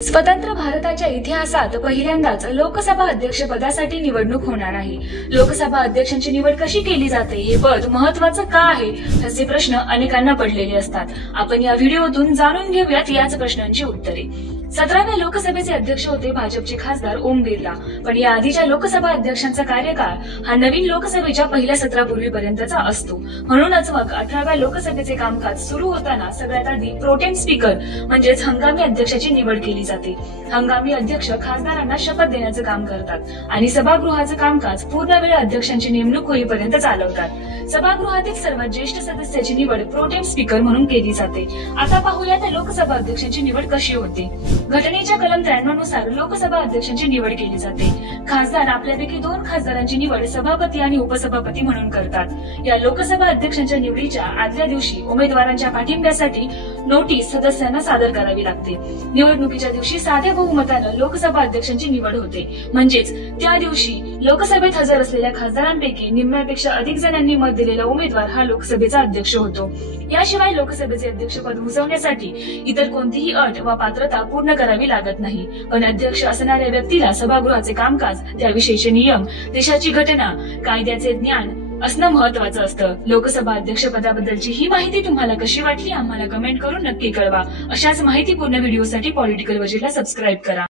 स्वतंत्र भारताच्या इतिहासात पहिल्यांदाच लोकसभा अध्यक्षपदासाठी निवडणूक होणार आहे। लोकसभा अध्यक्षांची निवड कशी केली जाते, हे पद महत्त्वाचं का आहे, असे प्रश्न अनेकांना पडलेले असतात। आपण या व्हिडिओतून जाणून घेऊयात याच प्रश्नांची उत्तरे। 17व्या लोकसभेचे अध्यक्ष होते भाजपचे खासदार ओम बिर्ला, पण या आधीच्या लोकसभा अध्यक्षांचा कार्यकाळ हा नवीन लोकसभेच्या पहिल्या सत्रापूर्वीपर्यंतचा असतो। म्हणूनच मग 18व्या लोकसभेचे कामकाज सुरू होताना सगळ्यात आधी प्रोटेम स्पीकर म्हणजेच हंगामी अध्यक्षाची निवड केली जाते। हंगामी अध्यक्ष खासदारांना शपथ देण्याचं काम करतात आणि सभागृहाचं कामकाज पूर्ण वेळ अध्यक्षांची नेमणूक होईपर्यंत चालवतात। सभागृहातील सर्वात ज्येष्ठ सदस्याची निवड प्रोटेम स्पीकर म्हणून केली जाते। आता पाहूयात लोकसभा अध्यक्षांची निवड कशी होते। घटनेच्या कलम 93 नुसार लोकसभा अध्यक्षांची निवड केली जाते। खासदार आपल्यापैकी 2 खासदारांची निवड सभापती आणि उपसभापती म्हणून करतात। या लोकसभा अध्यक्षांच्या निवडीच्या आदल्या दिवशी उमेदवारांच्या पाठिंब्यासाठी नोटीस सदस्यांना सादर करावी लागते। निवडणुकीच्या दिवशी साध्या बहुमतानं लोकसभा अध्यक्षांची निवड होते, म्हणजेच त्या दिवशी लोकसभेत हजर असलेल्या खासदारांपैकी निम्म्यापेक्षा अधिक जणांनी मत दिलेला उमेदवार हा लोकसभेचा अध्यक्ष होतो। याशिवाय लोकसभेचे अध्यक्षपद भूषवण्यासाठी इतर कोणतीही अट वा पात्रता पूर्ण करावी लागत नाही, पण अध्यक्ष असणाऱ्या व्यक्तीला सभागृहाचे कामकाज, त्याविषयीचे नियम, देशाची घटना, कायद्याचे ज्ञान असणं महत्वाचं असतं। लोकसभा अध्यक्षपदाबद्दलची ही माहिती तुम्हाला कशी वाटली, आम्हाला कमेंट करून नक्की कळवा। अशाच माहितीपूर्ण व्हिडिओसाठी पॉलिटिकल वजीरला सबस्क्राईब करा।